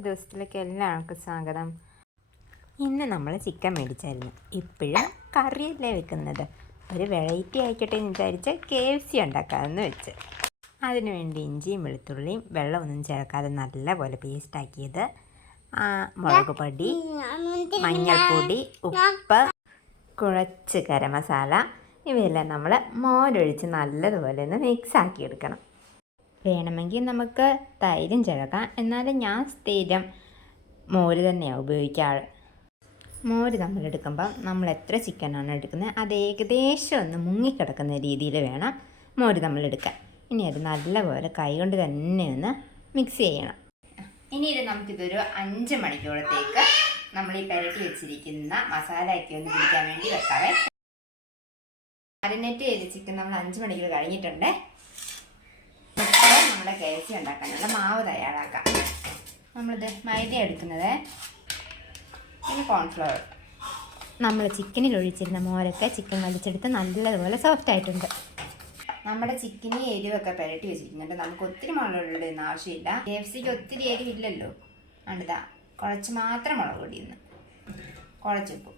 ഇന്നത്തെ ദിവസത്തിലേക്ക് എല്ലാവർക്കും സ്വാഗതം. ഇന്ന് നമ്മൾ ചിക്കൻ മേടിച്ചായിരുന്നു. ഇപ്പോഴും കറിയല്ലേ വെക്കുന്നത്, ഒരു വെറൈറ്റി ആയിക്കോട്ടെ എന്ന് വിചാരിച്ച് KFC ഉണ്ടാക്കാമെന്ന് വെച്ച്. അതിനു വേണ്ടി ഇഞ്ചിയും വെളുത്തുള്ളിയും വെള്ളമൊന്നും ചേർക്കാതെ നല്ലപോലെ പേസ്റ്റാക്കിയത്, മുളക് പൊടി, മഞ്ഞൾപ്പൊടി, ഉപ്പ്, കുറച്ച് ഗരം മസാല, ഇവയെല്ലാം നമ്മൾ മോരൊഴിച്ച് നല്ലതുപോലെ ഒന്ന് മിക്സ് ആക്കിയെടുക്കണം. വേണമെങ്കിൽ നമുക്ക് തൈരും ചേർക്കാം, എന്നാലും ഞാൻ സ്ഥിരം മോര് തന്നെയാണ് ഉപയോഗിക്കാറ്. മോര് നമ്മളെടുക്കുമ്പം നമ്മൾ എത്ര ചിക്കനാണ് എടുക്കുന്നത് അത് ഏകദേശം ഒന്ന് മുങ്ങിക്കിടക്കുന്ന രീതിയിൽ വേണം മോര് നമ്മളെടുക്കാൻ. ഇനി അത് നല്ലപോലെ കൈകൊണ്ട് തന്നെ ഒന്ന് മിക്സ് ചെയ്യണം. ഇനി ഇത് നമുക്കിതൊരു 5 മണിക്കൂറത്തേക്ക് നമ്മൾ ഈ പുരട്ടി വെച്ചിരിക്കുന്ന മസാലയൊക്കെ ഒന്ന് പിടിക്കാൻ വേണ്ടി വെക്കാവേ. മാരിനേറ്റ് ചെയ്ത് ചിക്കൻ നമ്മൾ 5 മണിക്കൂർ കഴിഞ്ഞിട്ടുണ്ട്. നമ്മുടെ KFC ഉണ്ടാക്കാനുള്ള മാവ് തയ്യാറാക്കാം. നമ്മളിത് മൈദ എടുക്കുന്നത്, പിന്നെ കോൺഫ്ലവർ. നമ്മൾ ചിക്കനിൽ ഒഴിച്ചിരുന്ന മോരൊക്കെ ചിക്കൻ വലിച്ചെടുത്ത് നല്ലതുപോലെ സോഫ്റ്റ് ആയിട്ടുണ്ട്. നമ്മുടെ ചിക്കന് എരിവൊക്കെ പുരട്ടി വെച്ചിരിക്കുന്നുണ്ട്. നമുക്ക് ഒത്തിരി മുളകുള്ള ആവശ്യമില്ല. KFCക്ക് ഒത്തിരി എരിവില്ലല്ലോ. കണ്ടതാ, കുറച്ച് മാത്രം മുളക് പൊടി, കുറച്ചുപ്പും.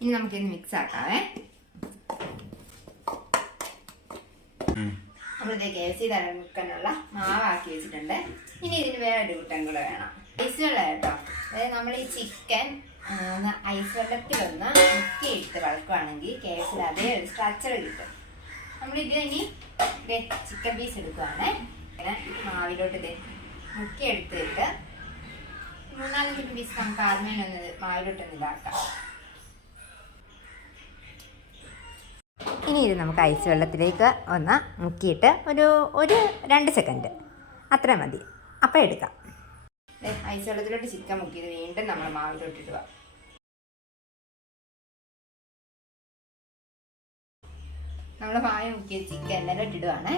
ഇനി നമുക്കിന്ന് മിക്സ് ആക്കാവേ. നമ്മളിത് KFC തയ്യാറാക്കാനുള്ള മാവാക്കി വെച്ചിട്ടുണ്ട്. ഇനി ഇതിന് വേറെ കൂട്ടങ്ങൾ വേണം. ഐസ് വെള്ളം കേട്ടോ. അതായത് നമ്മൾ ഈ ചിക്കൻ ഐസ് വെള്ളത്തിലൊന്ന് മുക്കിയിട്ട് വളക്കുകയാണെങ്കിൽ KFC അതേ ഒരു സ്ട്രക്ചർ കിട്ടും. നമ്മളിത് ഇനി ചിക്കൻ പീസ് എടുക്കുകയാണ്. ഇങ്ങനെ മാവിലോട്ട് ഇത് മുക്കിയെടുത്തിട്ട് 3-4 പീസ് നമുക്ക് ആദ്യമേ ഒന്ന് മാവിലോട്ടൊന്ന് ഇതാക്കാം. ഇനി ഇത് നമുക്ക് ഐസ് വെള്ളത്തിലേക്ക് ഒന്ന് മുക്കിയിട്ട് ഒരു 2 സെക്കൻഡ് അത്ര മതി. അപ്പം എടുക്കാം. ഐസ് വെള്ളത്തിലോട്ട് ചിക്കൻ മുക്കിയത് വീണ്ടും നമ്മൾ മാവിലോട്ട് ഇടുക. നമ്മൾ മാവ് മുക്കിയ ചിക്കൻ എല്ലാവരും ഇടുവാണ്.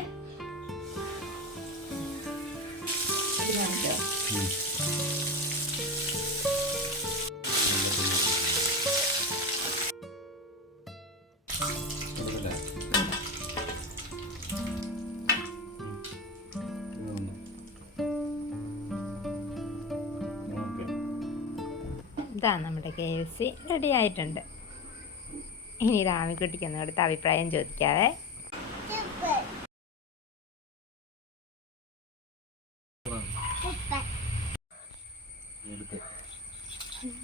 ഇതാണ് നമ്മുടെ KFC റെഡി ആയിട്ടുണ്ട്. ഇനി ഇത് ആമിക്കുട്ടിക്കൊന്നും അടുത്ത അഭിപ്രായം ചോദിക്കാവേ.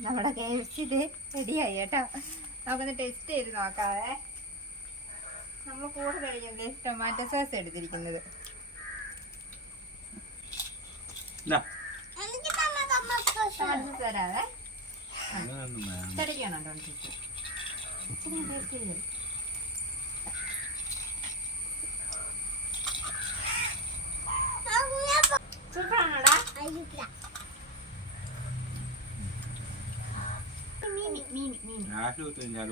നമ്മുടെ KFC ഇത് റെഡിയായി കേട്ടോ. നമുക്കൊന്ന് ടെസ്റ്റ് ചെയ്ത് നോക്കാവേ. നമ്മൾ കൂടെ കഴിഞ്ഞല്ലേ ടൊമാറ്റോ സോസ് എടുത്തിരിക്കുന്നത്. തരാവേ. സൂപ്പറാണോടാ?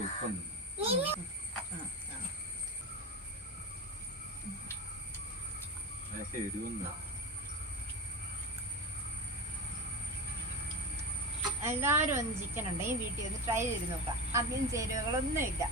ഉപ്പുണ്ട്. എല്ലാവരും ഒന്ന് ചിക്കൻ ഉണ്ടെങ്കിൽ വീട്ടിൽ ഒന്ന് ട്രൈ ചെയ്ത് നോക്കാം. അധികം ചേരുവകളൊന്നും ഇല്ല.